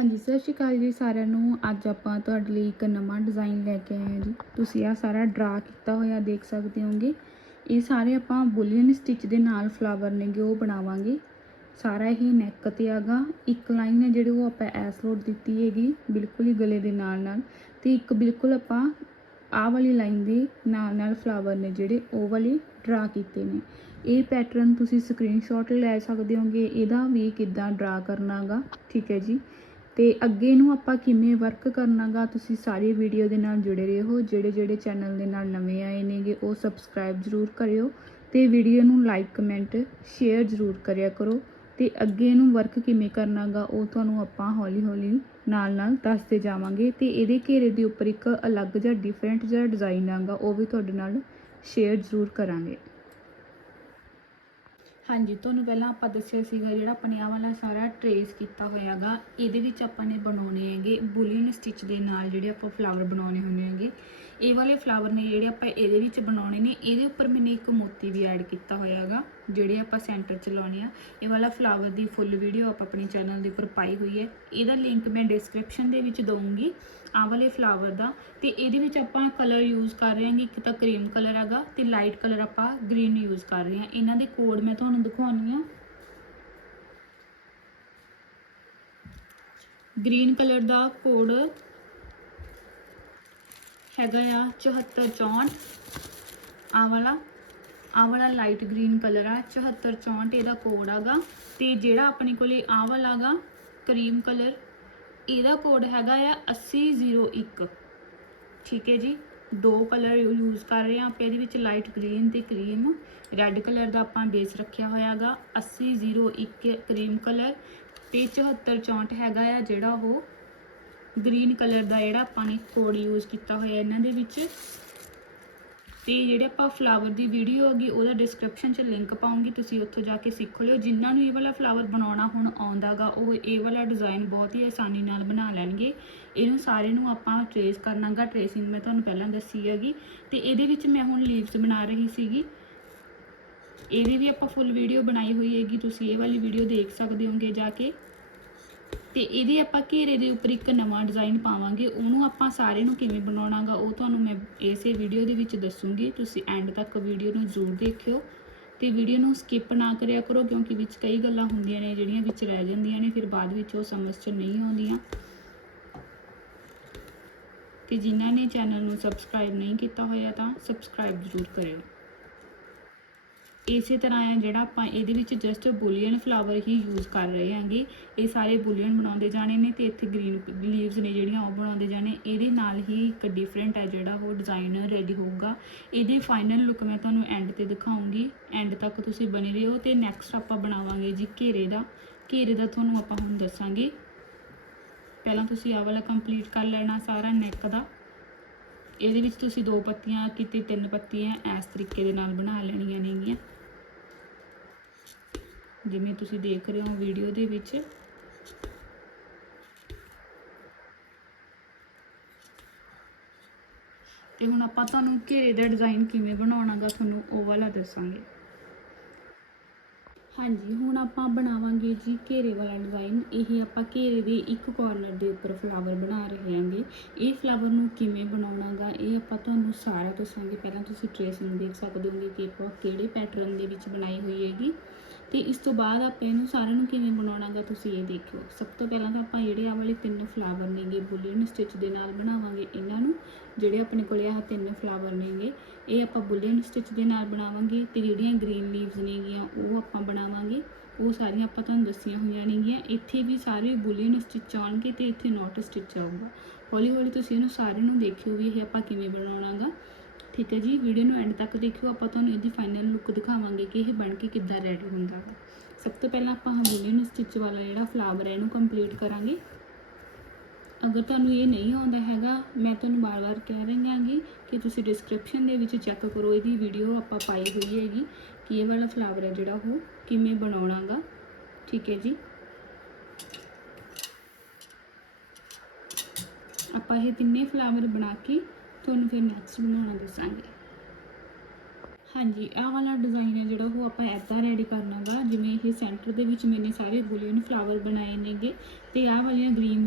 ਹਾਂਜੀ, ਸਤਿ ਸ਼੍ਰੀ ਅਕਾਲ ਜੀ ਸਾਰਿਆਂ ਨੂੰ। ਅੱਜ ਆਪਾਂ ਤੁਹਾਡੇ ਲਈ ਇੱਕ ਨਵਾਂ ਡਿਜ਼ਾਈਨ ਲੈ ਕੇ ਆਏ ਹਾਂ ਜੀ। ਤੁਸੀਂ ਆ ਸਾਰਾ ਡਰਾ ਕੀਤਾ ਹੋਇਆ ਦੇਖ ਸਕਦੇ ਹੋਗੇ ਇਹ ਸਾਰੇ ਆਪਾਂ ਬੁਲੀਅਨ ਸਟਿਚ ਦੇ ਨਾਲ ਫਲਾਵਰ ਨੇਗੇ, ਉਹ ਬਣਾਵਾਂਗੇ। ਸਾਰਾ ਇਹ ਨੈਕ ਤੇ ਆਗਾ। ਇੱਕ ਲਾਈਨ ਹੈ ਜਿਹੜੀ ਉਹ ਆਪਾਂ ਐਸ ਲੋਡ ਦਿੱਤੀ ਹੈਗੀ, ਬਿਲਕੁਲ ਹੀ ਗਲੇ ਦੇ ਨਾਲ ਨਾਲ। ਤੇ ਇੱਕ ਬਿਲਕੁਲ ਆਪਾਂ ਆਹ ਵਾਲੀ ਲਾਈਨ ਦੇ ਨਾਲ ਨਾਲ ਫਲਾਵਰ ਨੇ ਜਿਹੜੇ, ਉਹ ਵਾਲੇ ਡਰਾ ਕੀਤੇ ਨੇ। ਇਹ ਪੈਟਰਨ ਤੁਸੀਂ ਸਕਰੀਨਸ਼ਾਟ ਲੈ ਸਕਦੇ ਹੋਗੇ ਇਹਦਾ ਵੀ ਕਿੱਦਾਂ ਡਰਾ ਕਰਨਾਗਾ ਠੀਕ ਹੈ ਜੀ। ਤੇ ਅੱਗੇ ਨੂੰ ਆਪਾਂ ਕਿਵੇਂ ਵਰਕ ਕਰਨਾਗਾ, ਤੁਸੀਂ ਸਾਰੀ ਵੀਡੀਓ ਦੇ ਨਾਲ ਜੁੜੇ ਰਹੋ। ਜਿਹੜੇ ਜਿਹੜੇ ਚੈਨਲ ਦੇ ਨਾਲ ਨਵੇਂ ਆਏ ਨੇਗੇ, ਉਹ ਸਬਸਕ੍ਰਾਈਬ ਜ਼ਰੂਰ ਕਰਿਓ ਤੇ ਵੀਡੀਓ ਨੂੰ ਲਾਈਕ ਕਮੈਂਟ ਸ਼ੇਅਰ ਜ਼ਰੂਰ ਕਰਿਆ ਕਰੋ। ਤੇ ਅੱਗੇ ਨੂੰ ਵਰਕ ਕਿਵੇਂ ਕਰਨਾਗਾ, ਉਹ ਤੁਹਾਨੂੰ ਆਪਾਂ ਹੌਲੀ ਹੌਲੀ ਨਾਲ ਨਾਲ ਦੱਸਦੇ ਜਾਵਾਂਗੇ। ਤੇ ਇਹਦੇ ਘੇਰੇ ਦੇ ਉੱਪਰ ਇੱਕ ਅਲੱਗ ਜਿਹਾ ਡਿਫਰੈਂਟ ਜਿਹਾ ਡਿਜ਼ਾਈਨ ਆਗਾ, ਉਹ ਵੀ ਤੁਹਾਡੇ ਨਾਲ ਸ਼ੇਅਰ ਜ਼ਰੂਰ ਕਰਾਂਗੇ। ਹਾਂਜੀ, ਤੁਹਾਨੂੰ ਪਹਿਲਾਂ ਆਪਾਂ ਦੱਸਿਆ ਸੀਗਾ ਜਿਹੜਾ ਆਪਣੇ ਆਹ ਵਾਲਾ ਸਾਰਾ ਟਰੇਸ ਕੀਤਾ ਹੋਇਆਗਾ ਇਹਦੇ ਵਿੱਚ ਆਪਾਂ ਨੇ ਬਣਾਉਣੇ ਹੈਗੇ ਬੁਲੀਨ ਸਟਿਚ ਦੇ ਨਾਲ ਜਿਹੜੇ ਆਪਾਂ ਫਲਾਵਰ ਬਣਾਉਣੇ ਹੁੰਦੇ ਹੈਗੇ। ਇਹ ਵਾਲੇ ਫਲਾਵਰ ਨੇ ਜਿਹੜੇ ਆਪਾਂ ਇਹਦੇ ਵਿੱਚ ਬਣਾਉਣੇ ਨੇ, ਇਹਦੇ ਉੱਪਰ ਮੈंने ਇੱਕ ਮੋਤੀ ਵੀ ਐਡ ਕੀਤਾ ਹੋਇਆਗਾ ਜਿਹੜੇ ਆਪਾਂ ਸੈਂਟਰ ਚ ਲਾਉਣੇ ਆ। ਇਹ ਵਾਲਾ ਫਲਾਵਰ ਦੀ ਫੁੱਲ ਵੀਡੀਓ ਆਪਾਂ ਆਪਣੇ ਚੈਨਲ ਦੇ ਉੱਪਰ ਪਾਈ ਹੋਈ ਹੈ। ਇਹਦਾ ਲਿੰਕ ਮੈਂ ਡਿਸਕ੍ਰਿਪਸ਼ਨ ਦੇ ਵਿੱਚ ਦਊਂਗੀ। ਆਹ ਵਾਲੇ ਫਲਾਵਰ ਦਾ ਤੇ ਇਹਦੇ ਵਿੱਚ ਆਪਾਂ ਕਲਰ ਯੂਜ਼ ਕਰ ਰਹੇ ਹਾਂਗੇ, ਇੱਕ ਤਾਂ ਕਰੀਮ ਕਲਰ ਹੈਗਾ ਤੇ ਲਾਈਟ ਕਲਰ ਆਪਾਂ ਗ੍ਰੀਨ ਯੂਜ਼ ਕਰ ਰਹੇ ਹਾਂ। ਇਹਨਾਂ ਦੇ ਕੋਡ ਮੈਂ ਤੁਹਾਨੂੰ ਦਿਖਾਉਣੀ ਆ ਗ੍ਰੀਨ ਕਲਰ ਦਾ ਕੋਡ ਹੈਗਾ ਆ 7464 ਆ ਵਾਲਾ ਆ ਵਾਲਾ ਲਾਈਟ ਗ੍ਰੀਨ ਕਲਰ ਆ 7464 ਇਹਦਾ ਕੋਡ ਆਗਾ ਤੇ ਜਿਹੜਾ ਆਪਣੇ ਕੋਲੇ ਆ ਵਾਲਾ ਗਾ ਕਰੀਮ ਕਲਰ ਇਹਦਾ ਕੋਡ ਹੈਗਾ ਆ 8001 ਠੀਕ ਹੈ ਜੀ? ਦੋ ਕਲਰ ਯੂਜ਼ ਕਰ ਰਹੇ ਹਾਂ ਆਪਾਂ, ਇਹਦੇ ਵਿੱਚ ਲਾਈਟ ਗ੍ਰੀਨ ਤੇ ਕਰੀਮ ਰੈੱਡ ਕਲਰ ਦਾ ਆਪਾਂ ਬੇਸ ਰੱਖਿਆ ਹੋਇਆਗਾ 8001 ਕਰੀਮ ਕਲਰ ਤੇ 7464 ਹੈਗਾ ਆ ਜਿਹੜਾ ਉਹ ਗ੍ਰੀਨ ਕਲਰ ਦਾ ਜਿਹੜਾ ਆਪਾਂ ਨੇ ਕੋਡ ਯੂਜ਼ ਕੀਤਾ ਹੋਇਆ ਇਹਨਾਂ ਦੇ ਵਿੱਚ। ਤੇ ਜਿਹੜੇ ਆਪਾਂ ਫਲਾਵਰ ਦੀ ਵੀਡੀਓ ਹੈਗੀ, ਉਹਦਾ ਡਿਸਕ੍ਰਿਪਸ਼ਨ 'ਚ ਲਿੰਕ ਪਾਉਂਗੀ, ਤੁਸੀਂ ਉੱਥੋਂ ਜਾ ਕੇ ਸਿੱਖ ਲਿਓ। ਜਿਨ੍ਹਾਂ ਨੂੰ ਇਹ ਵਾਲਾ ਫਲਾਵਰ ਬਣਾਉਣਾ ਹੁਣ ਆਉਂਦਾਗਾ ਉਹ ਇਹ ਵਾਲਾ ਡਿਜ਼ਾਈਨ ਬਹੁਤ ਹੀ ਆਸਾਨੀ ਨਾਲ ਬਣਾ ਲੈਣਗੇ। ਇਹਨੂੰ ਸਾਰੇ ਨੂੰ ਆਪਾਂ ਟਰੇਸ ਕਰਨਾਗਾ ਟਰੇਸਿੰਗ ਮੈਂ ਤੁਹਾਨੂੰ ਪਹਿਲਾਂ ਦੱਸੀ ਹੈਗੀ। ਤੇ ਇਹਦੇ ਵਿੱਚ ਮੈਂ ਹੁਣ ਲੀਵਸ ਬਣਾ ਰਹੀ ਸੀਗੀ। ਇਹਦੀ ਵੀ ਆਪਾਂ ਫੁੱਲ ਵੀਡੀਓ ਬਣਾਈ ਹੋਈ ਹੈਗੀ। ਤੁਸੀਂ ਇਹ ਵਾਲੀ ਵੀਡੀਓ ਦੇਖ ਸਕਦੇ ਹੋਗੇ ਜਾ ਕੇ। ਤੇ ਇਹਦੇ ਆਪਾਂ ਘੇਰੇ ਦੇ ਉੱਪਰ ਇੱਕ ਨਵਾਂ ਡਿਜ਼ਾਈਨ ਪਾਵਾਂਗੇ, ਉਹਨੂੰ ਆਪਾਂ ਸਾਰੇ ਨੂੰ ਕਿਵੇਂ ਬਣਾਉਣਾਗਾ, ਉਹ ਤੁਹਾਨੂੰ ਮੈਂ ਇਸੇ ਵੀਡੀਓ ਦੇ ਵਿੱਚ ਦੱਸੂਗੀ। ਤੁਸੀਂ ਐਂਡ ਤੱਕ ਵੀਡੀਓ ਨੂੰ ਜ਼ਰੂਰ ਦੇਖਿਓ ਤੇ ਵੀਡੀਓ ਨੂੰ ਸਕਿਪ ਨਾ ਕਰਿਆ ਕਰੋ, ਕਿਉਂਕਿ ਵਿੱਚ ਕਈ ਗੱਲਾਂ ਹੁੰਦੀਆਂ ਨੇ ਜਿਹੜੀਆਂ ਵਿੱਚ ਰਹਿ ਜਾਂਦੀਆਂ ਨੇ, ਫਿਰ ਬਾਅਦ ਵਿੱਚ ਉਹ ਸਮਝ 'ਚ ਨਹੀਂ ਆਉਂਦੀਆਂ। ਤੇ ਜਿਨ੍ਹਾਂ ਨੇ ਚੈਨਲ ਨੂੰ ਸਬਸਕ੍ਰਾਈਬ ਨਹੀਂ ਕੀਤਾ ਹੋਇਆ ਤਾਂ ਸਬਸਕ੍ਰਾਈਬ ਜ਼ਰੂਰ ਕਰਿਓ। ਇਸੇ ਤਰ੍ਹਾਂ ਹੈ ਜਿਹੜਾ ਆਪਾਂ ਇਹਦੇ ਵਿੱਚ ਜਸਟ ਬੁਲੀਅਨ ਫਲਾਵਰ ਹੀ ਯੂਜ਼ ਕਰ ਰਹੇ ਹਾਂਗੇ। ਇਹ ਸਾਰੇ ਬੁਲੀਅਨ ਬਣਾਉਂਦੇ ਜਾਣੇ ਨੇ ਤੇ ਇੱਥੇ ਗ੍ਰੀਨ ਲੀਵਸ ਨੇ ਜਿਹੜੀਆਂ ਉਹ ਬਣਾਉਂਦੇ ਜਾਣੇ। ਇਹਦੇ ਨਾਲ ਹੀ ਇੱਕ ਡਿਫਰੈਂਟ ਹੈ ਜਿਹੜਾ ਉਹ ਡਿਜ਼ਾਈਨ ਰੈਡੀ ਹੋਊਗਾ। ਇਹਦੀ ਫਾਈਨਲ ਲੁੱਕ ਮੈਂ ਤੁਹਾਨੂੰ ਐਂਡ ਤੇ ਦਿਖਾਉਂਗੀ। ਐਂਡ ਤੱਕ ਤੁਸੀਂ ਬਣੇ ਰਹੋ ਤੇ ਨੈਕਸਟ ਆਪਾਂ ਬਣਾਵਾਂਗੇ ਜੀ ਘੇਰੇ ਦਾ। ਘੇਰੇ ਦਾ ਤੁਹਾਨੂੰ ਆਪਾਂ ਹੁਣ ਦੱਸਾਂਗੇ। ਪਹਿਲਾਂ ਤੁਸੀਂ ਆਹ ਵਾਲਾ ਕੰਪਲੀਟ ਕਰ ਲੈਣਾ ਸਾਰਾ ਨੈਕ ਦਾ। ਇਹਦੇ ਵਿੱਚ ਤੁਸੀਂ ਦੋ ਪੱਤੀਆਂ ਕਿਤੇ, ਤਿੰਨ ਪੱਤੀਆਂ ਇਸ ਤਰੀਕੇ ਦੇ ਨਾਲ ਬਣਾ ਲੈਣੀਆਂ ਨੇਗੀਆਂ। ਜਿਵੇਂ ਤੁਸੀਂ ਦੇਖ ਰਹੇ ਹੋ ਵੀਡੀਓ ਦੇ ਵਿੱਚ। ਤੇ ਹੁਣ ਆਪਾਂ ਤੁਹਾਨੂੰ ਘੇਰੇ ਦਾ ਡਿਜ਼ਾਈਨ ਕਿਵੇਂ ਬਣਾਉਣਾਗਾ ਤੁਹਾਨੂੰ ਉਹ ਵਾਲਾ ਦੱਸਾਂਗੇ। ਹਾਂਜੀ, ਹੁਣ ਆਪਾਂ ਬਣਾਵਾਂਗੇ ਜੀ ਘੇਰੇ ਵਾਲਾ ਡਿਜ਼ਾਈਨ ਇਹ ਆਪਾਂ ਘੇਰੇ ਦੇ ਇੱਕ ਕਾਰਨਰ ਦੇ ਉੱਪਰ ਫਲਾਵਰ ਬਣਾ ਰਹੇ ਹਾਂਗੇ। ਇਹ ਫਲਾਵਰ ਨੂੰ ਕਿਵੇਂ ਬਣਾਉਣਾਗਾ ਇਹ ਆਪਾਂ ਤੁਹਾਨੂੰ ਸਾਰਾ ਦੱਸਾਂਗੇ। ਪਹਿਲਾਂ ਤੁਸੀਂ ਟ੍ਰੇਸਿੰਗ ਦੇਖ ਸਕਦੇ ਹੋਗੇ ਕਿ ਆਪਾਂ ਕਿਹੜੇ ਪੈਟਰਨ ਦੇ ਵਿੱਚ ਬਣਾਈ ਹੋਈ ਹੈਗੀ। ਤੇ ਇਸ ਤੋਂ ਬਾਅਦ ਆਪਾਂ ਇਹਨੂੰ ਸਾਰਿਆਂ ਨੂੰ ਕਿਵੇਂ ਬਣਾਉਣਾਗਾ ਤੁਸੀਂ ਇਹ ਦੇਖਿਓ। ਸਭ ਤੋਂ ਪਹਿਲਾਂ ਤਾਂ ਆਪਾਂ ਜਿਹੜੇ ਆ ਵਾਲੇ ਤਿੰਨ ਫਲਾਵਰ ਨੇਗੇ, ਬੁਲੀਅਨ ਸਟਿਚ ਦੇ ਨਾਲ ਬਣਾਵਾਂਗੇ ਇਹਨਾਂ ਨੂੰ, ਜਿਹੜੇ ਆਪਣੇ ਕੋਲੇ ਆਹ ਤਿੰਨ ਫਲਾਵਰ ਨੇਗੇ, ਇਹ ਆਪਾਂ ਬੁਲੀਅਨ ਸਟਿਚ ਦੇ ਨਾਲ ਬਣਾਵਾਂਗੇ ਤੇ ਜਿਹੜੀਆਂ ਗ੍ਰੀਨ ਲੀਵਸ ਨੇਗੀਆਂ ਉਹ ਆਪਾਂ ਬਣਾਵਾਂਗੇ। ਉਹ ਸਾਰੀਆਂ ਆਪਾਂ ਤੁਹਾਨੂੰ ਦੱਸੀਆਂ ਹੋਈਆਂ ਨੇਗੀਆਂ। ਇੱਥੇ ਵੀ ਸਾਰੇ ਬੁਲੀਅਨ ਸਟਿਚ ਆਉਣਗੇ ਤੇ ਇੱਥੇ ਨੋਟ ਸਟਿਚ ਆਊਗਾ। ਹੌਲੀ ਹੌਲੀ ਤੁਸੀਂ ਇਹਨੂੰ ਸਾਰੇ ਨੂੰ ਦੇਖਿਓ ਵੀ ਇਹ ਆਪਾਂ ਕਿਵੇਂ ਬਣਾਉਣਾਗਾ। ਠੀਕ ਹੈ ਜੀ ਵੀਡੀਓ ਨੂੰ ਐਂਡ ਤੱਕ ਦੇਖਿਓ, ਆਪਾਂ ਤੁਹਾਨੂੰ ਇਹਦੀ ਫਾਈਨਲ ਲੁੱਕ ਦਿਖਾਵਾਂਗੇ ਕਿ ਇਹ ਬਣ ਕੇ ਕਿੱਦਾਂ ਰੈਡੀ ਹੁੰਦਾ ਹੈ ਸਭ ਤੋਂ ਪਹਿਲਾਂ ਆਪਾਂ ਬੁਲੀਅਨ ਸਟਿਚ ਵਾਲਾ ਜਿਹੜਾ ਫਲਾਵਰ ਹੈ ਇਹਨੂੰ ਕੰਪਲੀਟ ਕਰਾਂਗੇ। ਅਗਰ ਤੁਹਾਨੂੰ ਇਹ ਨਹੀਂ ਆਉਂਦਾ ਹੈਗਾ, ਮੈਂ ਤੁਹਾਨੂੰ ਬਾਰ-ਬਾਰ ਕਹਿ ਰਹੀ ਹਾਂਗੀ ਕਿ ਤੁਸੀਂ ਡਿਸਕ੍ਰਿਪਸ਼ਨ ਦੇ ਵਿੱਚ ਚੈੱਕ ਕਰੋ, ਇਹਦੀ ਵੀਡੀਓ ਆਪਾਂ ਪਾਈ ਹੋਈ ਹੈਗੀ ਕਿ ਇਹ ਵਾਲਾ ਫਲਾਵਰ ਹੈ ਜਿਹੜਾ ਉਹ ਕਿਵੇਂ ਬਣਾਉਣਾਗਾ ਠੀਕ ਹੈ ਜੀ। ਆਪਾਂ ਇਹ ਤਿੰਨੇ ਫਲਾਵਰ ਬਣਾ ਕੇ ਤੁਹਾਨੂੰ ਫਿਰ ਨੈਕਸਟ ਬਣਾਉਣਾ ਦੱਸਾਂਗੇ। ਹਾਂਜੀ, ਆਹ ਵਾਲਾ ਡਿਜ਼ਾਈਨ ਹੈ ਜਿਹੜਾ ਉਹ ਆਪਾਂ ਐਦਾਂ ਰੈਡੀ ਕਰਨਾ ਕਰਨਾਗਾ ਜਿਵੇਂ ਇਹ ਸੈਂਟਰ ਦੇ ਵਿੱਚ ਮੈਨੇ ਸਾਰੇ ਬੁਲੀਅਨ ਫਲਾਵਰ ਬਣਾਏ ਨੇਗੇ ਤੇ ਆਹ ਵਾਲੀਆਂ ਗ੍ਰੀਨ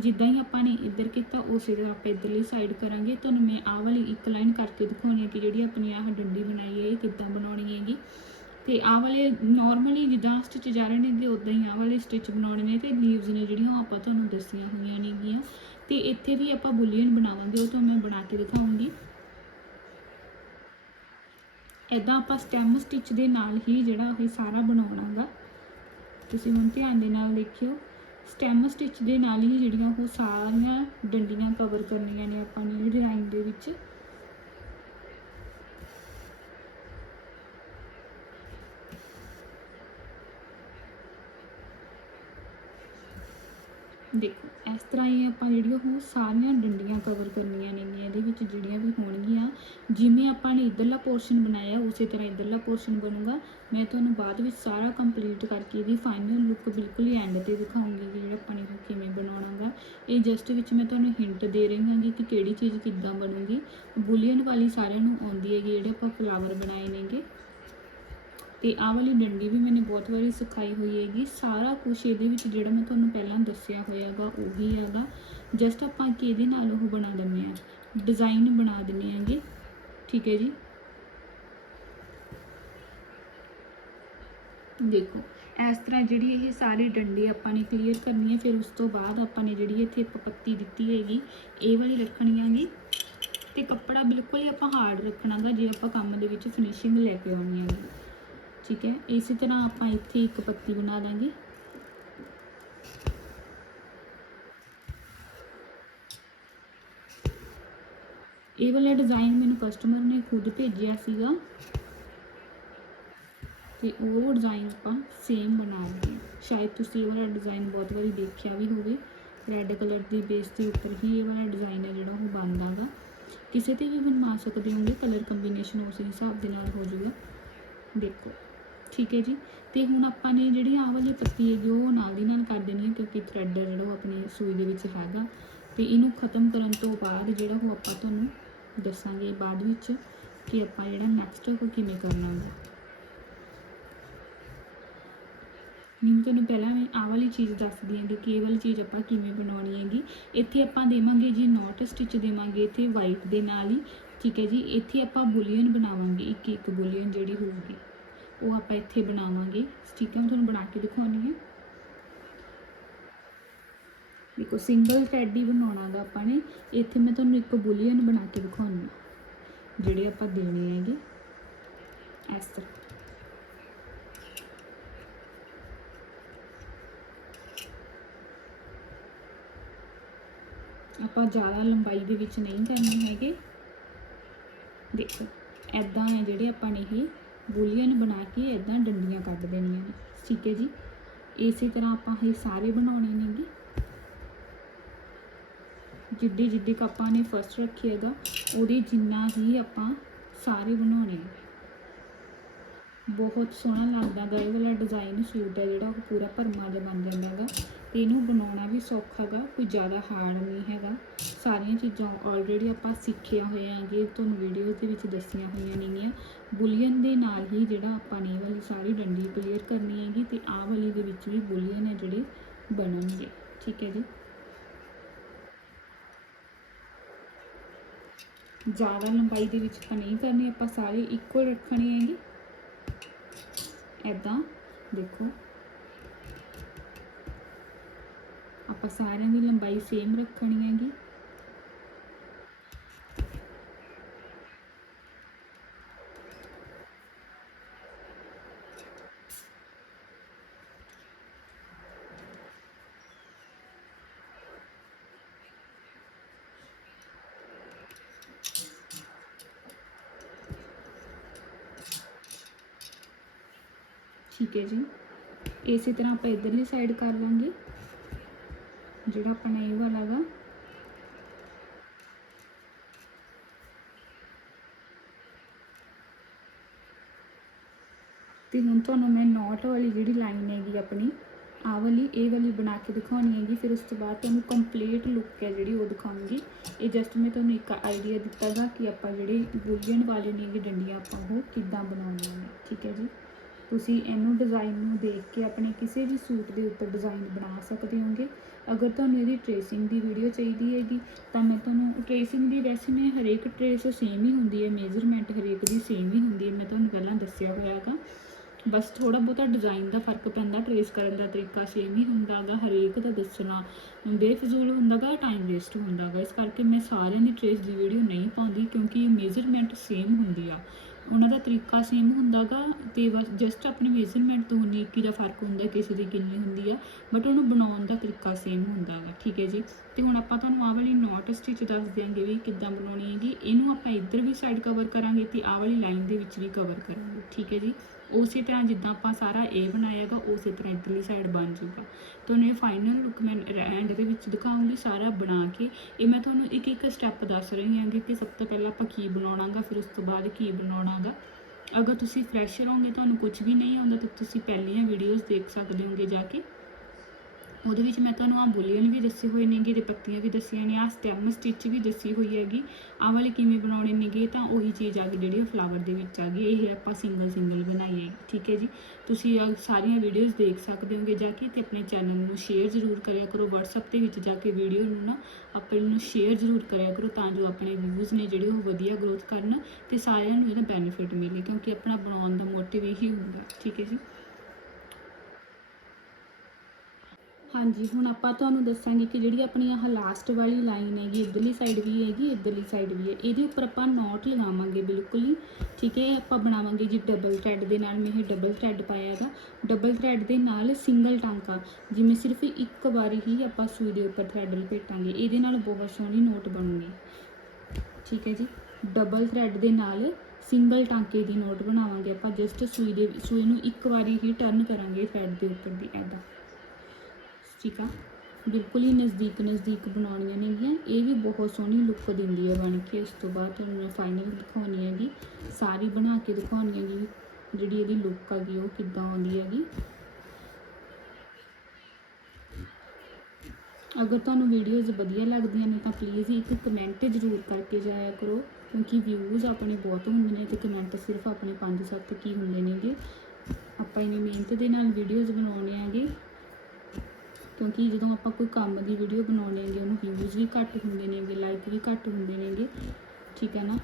ਜਿੱਦਾਂ ਹੀ ਆਪਾਂ ਨੇ ਇੱਧਰ ਕੀਤਾ, ਉਸੇ ਤਰ੍ਹਾਂ ਆਪਾਂ ਇੱਧਰਲੀ ਸਾਈਡ ਕਰਾਂਗੇ। ਤੁਹਾਨੂੰ ਮੈਂ ਆਹ ਵਾਲੀ ਇੱਕ ਲਾਈਨ ਕਰਕੇ ਦਿਖਾਉਣੀ ਹੈ ਕਿ ਜਿਹੜੀ ਆਪਣੀ ਆਹ ਡੰਡੀ ਬਣਾਈ ਹੈ, ਇਹ ਕਿੱਦਾਂ ਬਣਾਉਣੀ ਹੈਗੀ। ਤੇ ਆਹ ਵਾਲੇ ਨਾਰਮਲੀ ਜਿੱਦਾਂ ਸਟਿਚ ਜਾ ਰਹੇ ਨੇਗੇ ਉਦਾਂ ਹੀ ਆਹ ਵਾਲੇ ਸਟਿਚ ਬਣਾਉਣੇ ਨੇ ਤੇ ਲੀਵਸ ਨੇ ਜਿਹੜੀਆਂ ਉਹ ਆਪਾਂ ਤੁਹਾਨੂੰ ਦੱਸੀਆਂ ਹੋਈਆਂ ਨੇਗੀਆਂ। ਤੇ ਇੱਥੇ ਵੀ ਆਪਾਂ ਬੁਲੀਅਨ ਬਣਾਵਾਂਗੇ, ਉਹ ਤਾਂ ਮੈਂ ਬਣਾ ਕੇ ਦਿਖਾਉਂਗੀ। ਐਦਾਂ ਆਪਾਂ ਸਟੈਮ ਸਟਿਚ ਦੇ ਨਾਲ ਹੀ ਜਿਹੜਾ ਇਹ ਸਾਰਾ ਬਣਾਉਣਾਗਾ, ਤੁਸੀਂ ਹੁਣ ਧਿਆਨ ਦੇ ਨਾਲ ਦੇਖਿਓ ਸਟੈਮ ਸਟਿਚ ਦੇ ਨਾਲ ਹੀ ਜਿਹੜੀਆਂ ਉਹ ਸਾਰੀਆਂ ਡੰਡੀਆਂ ਕਵਰ ਕਰਨੀਆਂ ਨੇ ਆਪਾਂ ਨੇ ਡਿਜ਼ਾਈਨ ਦੇ ਵਿੱਚ। ਦੇਖੋ, ਇਸ ਤਰ੍ਹਾਂ ਹੀ ਆਪਾਂ ਜਿਹੜੀਆਂ ਉਹ ਸਾਰੀਆਂ ਡੰਡੀਆਂ ਕਵਰ ਕਰਨੀਆਂ ਨੇਗੀਆਂ, ਇਹਦੇ ਵਿੱਚ ਜਿਹੜੀਆਂ ਵੀ ਹੋਣਗੀਆਂ, ਜਿਵੇਂ ਆਪਾਂ ਨੇ ਇਧਰਲਾ ਪੋਰਸ਼ਨ ਬਣਾਇਆ, ਉਸੇ ਤਰ੍ਹਾਂ ਇਧਰਲਾ ਪੋਰਸ਼ਨ ਬਣੂਗਾ। ਮੈਂ ਤੁਹਾਨੂੰ ਬਾਅਦ ਵਿੱਚ ਸਾਰਾ ਕੰਪਲੀਟ ਕਰਕੇ ਇਹਦੀ ਫਾਈਨਲ ਲੁੱਕ ਬਿਲਕੁਲ ਹੀ ਐਂਡ ਤੇ ਦਿਖਾਉਂਗੀ ਕਿ ਜਿਹੜਾ ਆਪਾਂ ਨੇ ਉਹ ਕਿਵੇਂ ਬਣਾਉਣਾਗਾ। ਇਹ ਜਸਟ ਵਿੱਚ ਮੈਂ ਤੁਹਾਨੂੰ ਹਿੰਟ ਦੇ ਰਹੀ ਹਾਂਗੀ ਕਿ ਕਿਹੜੀ ਚੀਜ਼ ਕਿੱਦਾਂ ਬਣੂਗੀ। ਬੁਲੀਅਨ ਵਾਲੀ ਸਾਰਿਆਂ ਨੂੰ ਆਉਂਦੀ ਹੈਗੀ, ਜਿਹੜੇ ਆਪਾਂ ਫਲਾਵਰ ਬਣਾਏ ਨੇਗੇ। ਤੇ ਆਹ ਵਾਲੀ ਡੰਡੀ ਵੀ ਮੈਨੇ ਬਹੁਤ ਵਾਰੀ ਸਿਖਾਈ ਹੋਈ ਹੈਗੀ। ਸਾਰਾ ਕੁਝ ਇਹਦੇ ਵਿੱਚ ਜਿਹੜਾ ਮੈਂ ਤੁਹਾਨੂੰ ਪਹਿਲਾਂ ਦੱਸਿਆ ਹੋਇਆਗਾ ਉਹੀ ਹੈਗਾ। ਜਸਟ ਆਪਾਂ ਕਿ ਇਹਦੇ ਨਾਲ ਉਹ ਬਣਾ ਦਿੰਦੇ ਆ ਡਿਜ਼ਾਈਨ ਬਣਾ ਦਿੰਦੇ ਆਂਗੇ ਠੀਕ ਹੈ ਜੀ? ਦੇਖੋ, ਇਸ ਤਰ੍ਹਾਂ ਜਿਹੜੀ ਇਹ ਸਾਰੀ ਡੰਡੀ ਆਪਾਂ ਨੇ ਕਲੀਅਰ ਕਰਨੀ ਹੈ, ਫਿਰ ਉਸ ਤੋਂ ਬਾਅਦ ਆਪਾਂ ਨੇ ਜਿਹੜੀ ਇੱਥੇ ਪੱਤੀ ਦਿੱਤੀ ਹੈਗੀ, ਇਹ ਵਾਲੀ ਰੱਖਣੀ ਹੈਗੀ। ਤੇ ਕੱਪੜਾ ਬਿਲਕੁਲ ਹੀ ਆਪਾਂ ਹਾਰਡ ਰੱਖਣਾਗਾ, ਜੇ ਆਪਾਂ ਕੰਮ ਦੇ ਵਿੱਚ ਫਿਨਿਸ਼ਿੰਗ ਲੈ ਕੇ ਆਉਣੀ ਹੈਗੀ। ਠੀਕ ਹੈ, ਇਸੇ ਤਰ੍ਹਾਂ ਆਪਾਂ ਇੱਥੇ ਇੱਕ ਪੱਤੀ ਬਣਾ ਲਾਂਗੇ। ਇਹ ਵਾਲਾ ਡਿਜ਼ਾਈਨ ਮੈਨੂੰ ਕਸਟਮਰ ਨੇ ਖੁਦ ਭੇਜਿਆ ਸੀਗਾ। ਤੇ ਉਹ ਡਿਜ਼ਾਈਨ ਆਪਾਂ ਸੇਮ ਬਣਾ ਸ਼ਾਇਦ ਤੁਸੀਂ ਇਹ ਵਾਲਾ ਡਿਜ਼ਾਈਨ ਬਹੁਤ ਵਾਰੀ ਦੇਖਿਆ ਵੀ ਹੋਵੇ। ਰੈੱਡ ਕਲਰ ਦੀ ਬੇਸ ਦੇ ਉੱਪਰ ਹੀ ਇਹ ਵਾਲਾ ਡਿਜ਼ਾਈਨ ਹੈ ਜਿਹੜਾ ਉਹ ਬਣਦਾਗਾ ਕਿਸੇ ਤੇ ਵੀ ਬਣਵਾ ਸਕਦੇ ਹੋਗੇ ਕਲਰ ਕੰਬੀਨੇਸ਼ਨ ਉਸੇ ਹਿਸਾਬ ਦੇ ਨਾਲ ਹੋ ਜਾਊਗਾ। ਦੇਖੋ। ਠੀਕ ਹੈ ਜੀ। ਤੇ ਹੁਣ ਆਪਾਂ ਨੇ ਜਿਹੜੀ ਆਹ ਵਾਲੀ ਪੱਤੀ ਹੈਗੀ, ਉਹ ਨਾਲ ਦੀ ਨਾਲ ਕਰ ਦੇਣੀ ਹੈ, ਕਿਉਂਕਿ ਥ੍ਰੈਡ ਜਿਹੜਾ ਉਹ ਆਪਣੇ ਸੂਈ ਦੇ ਵਿੱਚ ਹੈਗਾ। ਤੇ ਇਹਨੂੰ ਖਤਮ ਕਰਨ ਤੋਂ ਬਾਅਦ ਜਿਹੜਾ ਉਹ ਆਪਾਂ ਤੁਹਾਨੂੰ ਦੱਸਾਂਗੇ ਬਾਅਦ ਵਿੱਚ ਕਿ ਆਪਾਂ ਜਿਹੜਾ ਨੈਕਸਟ ਉਹ ਕਿਵੇਂ ਕਰਨਾ ਹੈ। ਮੈਂ ਤੁਹਾਨੂੰ ਪਹਿਲਾਂ ਮੈਂ ਆਹ ਵਾਲੀ ਚੀਜ਼ ਦੱਸਦੀ ਹਾਂ ਕਿ ਇਹ ਵਾਲੀ ਚੀਜ਼ ਆਪਾਂ ਕਿਵੇਂ ਬਣਾਉਣੀ ਹੈਗੀ। ਇੱਥੇ ਆਪਾਂ ਦੇਵਾਂਗੇ ਜੀ ਨੋਟ ਸਟਿਚ ਦੇਵਾਂਗੇ ਇੱਥੇ ਵਾਈਟ ਦੇ ਨਾਲ ਹੀ, ਠੀਕ ਹੈ ਜੀ। ਇੱਥੇ ਆਪਾਂ ਬੁਲੀਅਨ ਬਣਾਵਾਂਗੇ ਇੱਕ ਇੱਕ ਬੁਲੀਅਨ ਜਿਹੜੀ ਹੋਊਗੀ। ਉਹ ਆਪਾਂ ਇੱਥੇ ਬਣਾਵਾਂਗੇ। ਸਟਿਕਾਂ ਹੈ ਤੁਹਾਨੂੰ ਬਣਾ ਕੇ ਦਿਖਾਉਣੀ ਹੈ ਦੇਖੋ ਸਿੰਗਲ ਥ੍ਰੈਡ ਹੀ ਬਣਾਉਣਾ ਗਾ ਆਪਾਂ ਨੇ। ਇੱਥੇ ਮੈਂ ਤੁਹਾਨੂੰ ਇੱਕ ਬੁਲੀਅਨ ਬਣਾ ਕੇ ਦਿਖਾਉਣੀ ਹੈ ਜਿਹੜੇ ਆਪਾਂ ਦੇਣੇ ਹੈਗੇ। ਇਸ ਤਰ੍ਹਾਂ। ਆਪਾਂ ਜ਼ਿਆਦਾ ਲੰਬਾਈ ਦੇ ਵਿੱਚ ਨਹੀਂ ਕਰਨੇ ਹੈਗੇ। ਦੇਖੋ ਐਦਾਂ ਹੈ ਜਿਹੜੇ ਆਪਾਂ ਨੇ ਇਹ ਬੁਲੀਅਨ ਬਣਾ ਕੇ ਐਦਾਂ ਡੰਡੀਆਂ ਕੱਢ ਦੇਣੀਆਂ ਨੇ। ਠੀਕ ਹੈ ਜੀ? ਇਸੇ ਤਰ੍ਹਾਂ ਆਪਾਂ ਇਹ ਸਾਰੇ ਬਣਾਉਣੇ ਨੇਗੇ। ਜਿੱਡੀ ਜਿੱਡੀ ਕ ਆਪਾਂ ਨੇ ਫਸਟ ਰੱਖੀ ਹੈਗਾ, ਉਹਦੇ ਜਿੰਨਾ ਹੀ ਆਪਾਂ ਸਾਰੇ ਬਣਾਉਣੇ ਆ ਬਹੁਤ ਸੋਹਣਾ ਲੱਗਦਾ ਗਾ, ਇਹ ਵਾਲਾ ਡਿਜ਼ਾਈਨ ਸੂਟ ਹੈ ਜਿਹੜਾ, ਉਹ ਪੂਰਾ ਭਰਮਾ ਜਿਹਾ ਬਣ ਜਾਂਦਾ ਹੈਗਾ। ਤੇ ਇਹਨੂੰ ਬਣਾਉਣਾ ਵੀ ਸੌਖਾ ਹੈਗਾ ਕੋਈ ਜ਼ਿਆਦਾ ਹਾਰਡ ਨਹੀਂ ਹੈਗਾ। ਸਾਰੀਆਂ ਚੀਜ਼ਾਂ ਆਲਰੇਡੀ ਆਪਾਂ ਸਿੱਖਿਆ ਹੋਇਆ ਹੈਗੇ ਤੁਹਾਨੂੰ ਵੀਡੀਓਜ਼ ਦੇ ਵਿੱਚ ਦੱਸੀਆਂ ਹੋਈਆਂ ਨੇਗੀਆਂ। ਬੁਲੀਅਨ ਦੇ ਨਾਲ ਹੀ ਜਿਹੜਾ ਆਪਾਂ ਨੇ ਵਾਲੀ ਸਾਰੀ ਡੰਡੀ ਕਲੀਅਰ ਕਰਨੀ ਹੈਗੀ ਤੇ ਆਹ ਵਾਲੀ ਦੇ ਵਿੱਚ ਵੀ ਬੁਲੀਅਨ ਹੈ ਜਿਹੜੇ ਬਣਨਗੇ। ਠੀਕ ਹੈ ਜੀ। ਜ਼ਿਆਦਾ ਲੰਬਾਈ ਦੇ ਵਿੱਚ ਆਪਾਂ ਨਹੀਂ ਕਰਨੀ, ਆਪਾਂ ਸਾਰੇ ਇਕੁਅਲ ਰੱਖਣੇ ਹੈਗੇ। ਐਦਾਂ ਦੇਖੋ। ਆਪਾਂ ਸਾਰਿਆਂ ਦੀ ਲੰਬਾਈ ਸੇਮ ਰੱਖਣੀ ਹੈਗੀ। ਠੀਕ ਹੈ ਜੀ। ਇਸੇ ਤਰ੍ਹਾਂ ਆਪਾਂ ਇਧਰਲੀ ਸਾਈਡ ਕਰ ਲਾਂਗੇ। ਜਿਹੜਾ ਆਪਣਾ ਇਹ ਵਾਲਾ ਗਾ। ਤੇ ਹੁਣ ਤੁਹਾਨੂੰ ਮੈਂ ਨੋਟ ਵਾਲੀ ਜਿਹੜੀ ਲਾਈਨ ਹੈਗੀ ਆਪਣੀ, ਆਹ ਵਾਲੀ, ਇਹ ਵਾਲੀ ਬਣਾ ਕੇ ਦਿਖਾਉਣੀ ਹੈਗੀ। ਫਿਰ ਉਸ ਤੋਂ ਬਾਅਦ ਤੁਹਾਨੂੰ ਕੰਪਲੀਟ ਲੁੱਕ ਹੈ ਜਿਹੜੀ ਉਹ ਦਿਖਾਉਂਗੀ। ਇਹ ਜਸਟ ਮੈਂ ਤੁਹਾਨੂੰ ਇੱਕ ਆਈਡੀਆ ਦਿੱਤਾਗਾ ਕਿ ਆਪਾਂ ਜਿਹੜੇ ਬੁਲੀਅਨ ਵਾਲੇ ਨੇ ਇਹ ਡੰਡੀਆਂ ਆਪਾਂ ਉਹ ਕਿੱਦਾਂ ਬਣਾਉਣੀਆਂ ਨੇ। ਠੀਕ ਹੈ ਜੀ। ਤੁਸੀਂ ਇਹਨੂੰ ਡਿਜ਼ਾਈਨ ਨੂੰ ਦੇਖ ਕੇ ਆਪਣੇ ਕਿਸੇ ਵੀ ਸੂਟ ਦੇ ਉੱਪਰ ਡਿਜ਼ਾਈਨ ਬਣਾ ਸਕਦੇ ਹੋਗੇ। ਅਗਰ ਤੁਹਾਨੂੰ ਇਹਦੀ ਟ੍ਰੇਸਿੰਗ ਦੀ ਵੀਡੀਓ ਚਾਹੀਦੀ ਹੈਗੀ, ਤਾਂ ਮੈਂ ਤੁਹਾਨੂੰ ਟ੍ਰੇਸਿੰਗ ਦੀ ਵੈਸੇ ਮੈਂ ਹਰੇਕ ਟ੍ਰੇਸ ਸੇਮ ਹੀ ਹੁੰਦੀ ਹੈ ਮੇਜ਼ਰਮੈਂਟ ਹਰੇਕ ਦੀ ਸੇਮ ਹੀ ਹੁੰਦੀ ਹੈ, ਮੈਂ ਤੁਹਾਨੂੰ ਪਹਿਲਾਂ ਦੱਸਿਆ ਹੋਇਆ ਹੈਗਾ। ਬਸ ਥੋੜਾ ਬਹੁਤਾ ਡਿਜ਼ਾਈਨ ਦਾ ਫ਼ਰਕ ਪੈਂਦਾ ਟ੍ਰੇਸ ਕਰਨ ਦਾ ਤਰੀਕਾ ਸੇਮ ਹੀ ਹੁੰਦਾਗਾ, ਹਰੇਕ ਦਾ ਦੱਸਣਾ ਬੇਫਜ਼ੂਲ ਹੁੰਦਾਗਾ ਟਾਈਮ ਵੇਸਟ ਹੁੰਦਾਗਾ। ਇਸ ਕਰਕੇ ਮੈਂ ਸਾਰਿਆਂ ਦੀ ਟ੍ਰੇਸ ਦੀ ਵੀਡੀਓ ਨਹੀਂ ਪਾਉਂਦੀ, ਕਿਉਂਕਿ ਮੇਜ਼ਰਮੈਂਟ ਸੇਮ ਹੁੰਦੀ ਆ। ਉਹਨਾਂ ਦਾ ਤਰੀਕਾ ਸੇਮ ਹੁੰਦਾਗਾ ਤੇ ਬਸ ਜਸਟ ਆਪਣੀ ਮੇਜ਼ਰਮੈਂਟ ਤੋਂ 19 ਇੱਕੀ ਦਾ ਫ਼ਰਕ ਹੁੰਦਾ ਕਿਸੇ ਦੀ ਕਿੰਨੀ ਹੁੰਦੀ ਆ ਬਟ ਉਹਨੂੰ ਬਣਾਉਣ ਦਾ ਤਰੀਕਾ ਸੇਮ ਹੁੰਦਾਗਾ, ਠੀਕ ਹੈ ਜੀ? ਤੇ ਹੁਣ ਆਪਾਂ ਤੁਹਾਨੂੰ ਆਹ ਵਾਲੀ ਨੋਟ ਸਟਿਚ ਦੱਸ ਦਿਆਂਗੇ ਵੀ ਕਿੱਦਾਂ ਬਣਾਉਣੀ ਹੈਗੀ, ਇਹਨੂੰ ਆਪਾਂ ਇੱਧਰ ਵੀ ਸਾਈਡ ਕਵਰ ਕਰਾਂਗੇ ਤੇ ਆਹ ਵਾਲੀ ਲਾਈਨ ਦੇ ਵਿੱਚ ਵੀ ਕਵਰ ਕਰਾਂਗੇ, ਠੀਕ ਹੈ ਜੀ? ਉਸੇ ਤਰ੍ਹਾਂ ਜਿੱਦਾਂ ਆਪਾਂ ਸਾਰਾ ਇਹ ਬਣਾਇਆਗਾ, ਉਸੇ ਤਰ੍ਹਾਂ ਇੱਧਰਲੀ ਸਾਈਡ ਬਣ ਜਾਊਗਾ। ਤੁਹਾਨੂੰ ਇਹ ਫਾਈਨਲ ਲੁੱਕ ਮੈਂ ਐਂਡ ਦੇ ਵਿੱਚ ਦਿਖਾਉਂਗੀ ਸਾਰਾ ਬਣਾ ਕੇ। ਇਹ ਮੈਂ ਤੁਹਾਨੂੰ ਇੱਕ ਇੱਕ ਸਟੈਪ ਦੱਸ ਰਹੀ ਹਾਂਗੀ ਕਿ ਸਭ ਤੋਂ ਪਹਿਲਾਂ ਆਪਾਂ ਕੀ ਬਣਾਉਣਾਗਾ, ਫਿਰ ਉਸ ਤੋਂ ਬਾਅਦ ਕੀ ਬਣਾਉਣਾਗਾ। ਅਗਰ ਤੁਸੀਂ ਫਰੈਸ਼ਰ ਹੋਗੇ ਤੁਹਾਨੂੰ ਕੁਝ ਵੀ ਨਹੀਂ ਆਉਂਦਾ, ਤਾਂ ਤੁਸੀਂ ਪਹਿਲੀਆਂ ਵੀਡੀਓਜ਼ ਦੇਖ ਸਕਦੇ ਹੋਗੇ ਜਾ ਕੇ। ਉਹਦੇ ਵਿੱਚ ਮੈਂ ਤੁਹਾਨੂੰ ਆ ਬੁਲੀਅਨ ਵੀ ਦੱਸੇ ਹੋਏ ਨੇਗੇ ਤੇ ਪੱਤੀਆਂ ਵੀ ਦੱਸੀਆਂ ਨੇ ਆ ਸਟੈਮ ਸਟਿਚ ਵੀ ਦੱਸੀ ਹੋਈ ਹੈਗੀ। ਆ ਵਾਲੇ ਕਿਵੇਂ ਬਣਾਉਣੇ ਨੇਗੇ ਤਾਂ ਉਹੀ ਚੀਜ਼ ਆ ਗਈ ਜਿਹੜੀ ਫਲਾਵਰ ਦੇ ਵਿੱਚ ਆ ਗਈ। ਇਹ ਆਪਾਂ ਸਿੰਗਲ ਸਿੰਗਲ ਬਣਾਈਏ ਠੀਕ ਹੈ ਜੀ। ਤੁਸੀਂ ਆਹ ਸਾਰੀਆਂ ਵੀਡੀਓਜ਼ ਦੇਖ ਸਕਦੇ ਹੋਗੇ ਜਾ ਕੇ ਤੇ ਆਪਣੇ ਚੈਨਲ ਨੂੰ ਸ਼ੇਅਰ ਜ਼ਰੂਰ ਕਰਿਆ ਕਰੋ। WhatsApp ਦੇ ਵਿੱਚ ਜਾ ਕੇ ਵੀਡੀਓ ਨੂੰ ਨਾ ਆਪਣੇ ਨੂੰ ਸ਼ੇਅਰ ਜ਼ਰੂਰ ਕਰਿਆ ਕਰੋ ਤਾਂ ਜੋ ਆਪਣੇ ਵਿਊਜ਼ ਨੇ ਜਿਹੜੇ ਉਹ ਵਧੀਆ ਗਰੋਥ ਕਰਨ ਤੇ ਸਾਰਿਆਂ ਨੂੰ ਇਹਦਾ ਬੈਨੀਫਿਟ ਮਿਲੇ, ਕਿਉਂਕਿ ਆਪਣਾ ਬਣਾਉਣ ਦਾ ਮੋਟਿਵ ਇਹੀ ਹੁੰਦਾ, ਠੀਕ ਹੈ ਜੀ। ਹਾਂਜੀ, ਹੁਣ ਆਪਾਂ ਤੁਹਾਨੂੰ ਦੱਸਾਂਗੇ ਕਿ ਜਿਹੜੀ ਆਪਣੀ ਆਹ ਲਾਸਟ ਵਾਲੀ ਲਾਈਨ ਹੈਗੀ, ਇੱਧਰਲੀ ਸਾਈਡ ਵੀ ਹੈਗੀ, ਇੱਧਰਲੀ ਸਾਈਡ ਵੀ ਹੈ। ਇਹਦੇ ਉੱਪਰ ਆਪਾਂ ਨੋਟ ਲਗਾਵਾਂਗੇ ਬਿਲਕੁਲ ਹੀ। ਠੀਕ ਹੈ, ਇਹ ਆਪਾਂ ਬਣਾਵਾਂਗੇ ਜੀ ਡਬਲ ਥਰੈਡ ਦੇ ਨਾਲ। ਮੈਂ ਇਹ ਡਬਲ ਥਰੈਡ ਪਾਇਆ ਹੈਗਾ ਡਬਲ ਥਰੈਡ ਦੇ ਨਾਲ ਸਿੰਗਲ ਟਾਂਕਾ। ਜਿਵੇਂ ਸਿਰਫ ਇੱਕ ਵਾਰੀ ਹੀ ਆਪਾਂ ਸੂਈ ਦੇ ਉੱਪਰ ਥਰੈਡ ਲਪੇਟਾਂਗੇ। ਇਹਦੇ ਨਾਲ ਬਹੁਤ ਸੋਹਣੀ ਨੋਟ ਬਣੂਗੀ। ਠੀਕ ਹੈ ਜੀ। ਡਬਲ ਥਰੈਡ ਦੇ ਨਾਲ ਸਿੰਗਲ ਟਾਂਕੇ ਦੀ ਨੋਟ ਬਣਾਵਾਂਗੇ ਆਪਾਂ। ਜਸਟ ਸੂਈ ਦੇ ਸੂਈ ਨੂੰ ਇੱਕ ਵਾਰੀ ਹੀ ਟਰਨ ਕਰਾਂਗੇ ਥਰੈਡ ਦੇ ਉੱਪਰ ਦੀ ਐਦਾਂ ਠੀਕ ਆ। ਬਿਲਕੁਲ ਹੀ ਨਜ਼ਦੀਕ ਨਜ਼ਦੀਕ ਬਣਾਉਣੀਆਂ ਨੇਗੀਆਂ ਇਹ ਵੀ ਬਹੁਤ ਸੋਹਣੀ ਲੁੱਕ ਦਿੰਦੀ ਹੈ ਬਣ ਕੇ। ਉਸ ਤੋਂ ਬਾਅਦ ਤੁਹਾਨੂੰ ਮੈਂ ਫਾਈਨਲ ਦਿਖਾਉਣੀ ਹੈਗੀ। ਸਾਰੀ ਬਣਾ ਕੇ ਦਿਖਾਉਣੀ ਹੈਗੀ। ਜਿਹੜੀ ਇਹਦੀ ਲੁੱਕ ਹੈਗੀ, ਉਹ ਕਿੱਦਾਂ ਆਉਂਦੀ ਹੈਗੀ। ਅਗਰ ਤੁਹਾਨੂੰ ਵੀਡੀਓਜ਼ ਵਧੀਆ ਲੱਗਦੀਆਂ ਨੇ, ਤਾਂ ਪਲੀਜ਼ ਇੱਕ ਕਮੈਂਟ ਜ਼ਰੂਰ ਕਰਕੇ ਜਾਇਆ ਕਰੋ। ਕਿਉਂਕਿ ਵਿਊਜ਼ ਆਪਣੇ ਬਹੁਤ ਹੁੰਦੇ ਨੇ ਤੇ ਕਮੈਂਟ ਸਿਰਫ ਆਪਣੇ 5-7 ਕੀ ਹੁੰਦੇ ਨੇਗੇ। ਆਪਾਂ ਇੰਨੀ ਮਿਹਨਤ ਦੇ ਨਾਲ ਵੀਡੀਓਜ਼ ਬਣਾਉਣੇ ਆਗੇ ਕਿਉਂਕਿ ਜਦੋਂ ਆਪਾਂ ਕੋਈ ਕੰਮ ਦੀ ਵੀਡੀਓ ਬਣਾਉਂਦੇ ਹੈਗੇ, ਉਹਨੂੰ ਵਿਊਜ਼ ਵੀ ਘੱਟ ਹੁੰਦੇ ਨੇਗੇ ਲਾਈਕ ਵੀ ਘੱਟ ਹੁੰਦੇ ਨੇਗੇ ਠੀਕ ਹੈ ਨਾ?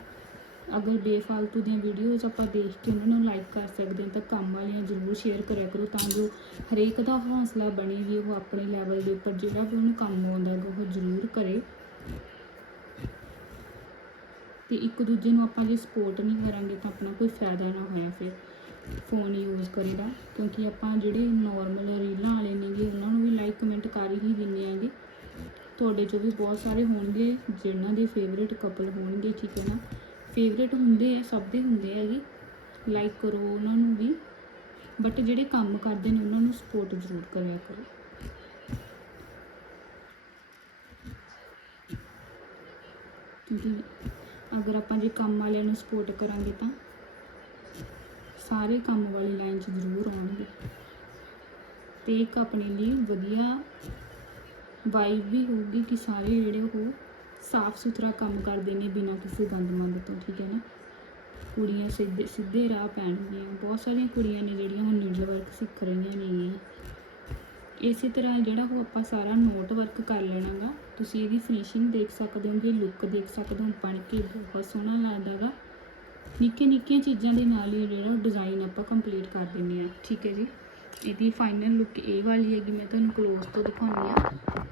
ਅਗਰ ਬੇਫਾਲਤੂ ਦੀਆਂ ਵੀਡੀਓਜ਼ ਆਪਾਂ ਦੇਖ ਕੇ ਉਹਨਾਂ ਨੂੰ ਲਾਈਕ ਕਰ ਸਕਦੇ ਹਾਂ, ਤਾਂ ਕੰਮ ਵਾਲੀਆਂ ਜ਼ਰੂਰ ਸ਼ੇਅਰ ਕਰਿਆ ਕਰੋ ਤਾਂ ਜੋ ਹਰੇਕ ਦਾ ਹੌਸਲਾ ਬਣੇ ਵੀ ਉਹ ਆਪਣੇ ਲੈਵਲ ਦੇ ਉੱਪਰ ਜਿਹੜਾ ਵੀ ਉਹਨੂੰ ਕੰਮ ਆਉਂਦਾ ਹੈਗਾ, ਉਹ ਜ਼ਰੂਰ ਕਰੇ। ਤੇ ਇੱਕ ਦੂਜੇ ਨੂੰ ਆਪਾਂ ਜੇ ਸਪੋਰਟ ਨਹੀਂ ਕਰਾਂਗੇ ਤਾਂ ਆਪਣਾ ਕੋਈ ਫਾਇਦਾ ਨਾ ਹੋਇਆ ਫਿਰ। ਫੋਨ ਯੂਜ਼ ਕਰੀਦਾ, ਕਿਉਂਕਿ ਆਪਾਂ ਜਿਹੜੇ ਨਾਰਮਲ ਰੀਲਾਂ ਵਾਲੇ ਨੇਗੇ, ਉਹਨਾਂ ਨੂੰ ਵੀ ਲਾਈਕ ਕਮੈਂਟ ਕਰ ਹੀ ਦਿੰਦੇ ਆਂਗੇ ਤੁਹਾਡੇ ਚੋਂ ਵੀ ਬਹੁਤ ਸਾਰੇ ਹੋਣਗੇ ਜਿਨ੍ਹਾਂ ਦੇ ਫੇਵਰੇਟ ਕਪਲ ਹੋਣਗੇ, ਠੀਕ ਹੈ ਨਾ? ਫੇਵਰੇਟ ਹੁੰਦੇ ਆ, ਸਭ ਦੇ ਹੁੰਦੇ ਹੈਗੇ। ਲਾਈਕ ਕਰੋ ਉਹਨਾਂ ਨੂੰ ਵੀ ਬਟ ਜਿਹੜੇ ਕੰਮ ਕਰਦੇ ਨੇ, ਉਹਨਾਂ ਨੂੰ ਸਪੋਰਟ ਜ਼ਰੂਰ ਕਰਿਆ ਕਰੋ। ਕਿਉਂਕਿ ਅਗਰ ਆਪਾਂ ਜੇ ਕੰਮ ਵਾਲਿਆਂ ਨੂੰ ਸਪੋਰਟ ਕਰਾਂਗੇ ਤਾਂ ਸਾਰੇ ਕੰਮ ਵਾਲੀ ਲਾਈਨ 'ਚ ਜ਼ਰੂਰ ਆਉਣਗੇ। ਤੇ ਇੱਕ ਆਪਣੇ ਲਈ ਵਧੀਆ ਵਾਈਬ ਵੀ ਹੋਊਗੀ ਕਿ ਸਾਰੇ ਜਿਹੜੇ ਉਹ ਸਾਫ਼ ਸੁਥਰਾ ਕੰਮ ਕਰਦੇ ਨੇ ਬਿਨਾਂ ਕਿਸੇ ਗੰਦ ਮੰਦ ਤੋਂ, ਠੀਕ ਹੈ ਨਾ? ਕੁੜੀਆਂ ਸਿੱਧੇ ਸਿੱਧੇ ਰਾਹ ਪੈਣਗੀਆਂ। ਬਹੁਤ ਸਾਰੀਆਂ ਕੁੜੀਆਂ ਨੇ ਜਿਹੜੀਆਂ ਹੁਣ ਨੀਡਲ ਵਰਕ ਸਿੱਖ ਰਹੀਆਂ ਨੇ ਇਸੇ ਤਰ੍ਹਾਂ ਜਿਹੜਾ ਉਹ ਆਪਾਂ ਸਾਰਾ ਨੋਟ ਵਰਕ ਕਰ ਲੈਣਾਗਾ, ਤੁਸੀਂ ਇਹਦੀ ਫਿਨਿਸ਼ਿੰਗ ਦੇਖ ਸਕਦੇ ਹੋਗੇ ਲੁੱਕ ਦੇਖ ਸਕਦੇ ਹੋ, ਬਣ ਕੇ ਬਹੁਤ ਸੋਹਣਾ ਲੱਗਦਾਗਾ। ਨਿੱਕੇ ਨਿੱਕੀਆਂ ਚੀਜ਼ਾਂ ਦੇ ਨਾਲ ਹੀ ਜਿਹੜਾ ਡਿਜ਼ਾਈਨ ਆਪਾਂ ਕੰਪਲੀਟ ਕਰ ਦਿੰਦੇ ਆ ਠੀਕ ਹੈ ਜੀ? ਇਹਦੀ ਫਾਈਨਲ ਲੁੱਕ ਇਹ ਵਾਲੀ ਹੈਗੀ, ਮੈਂ ਤੁਹਾਨੂੰ ਕਲੋਜ਼ ਤੋਂ ਦਿਖਾਉਂਦੀ ਆ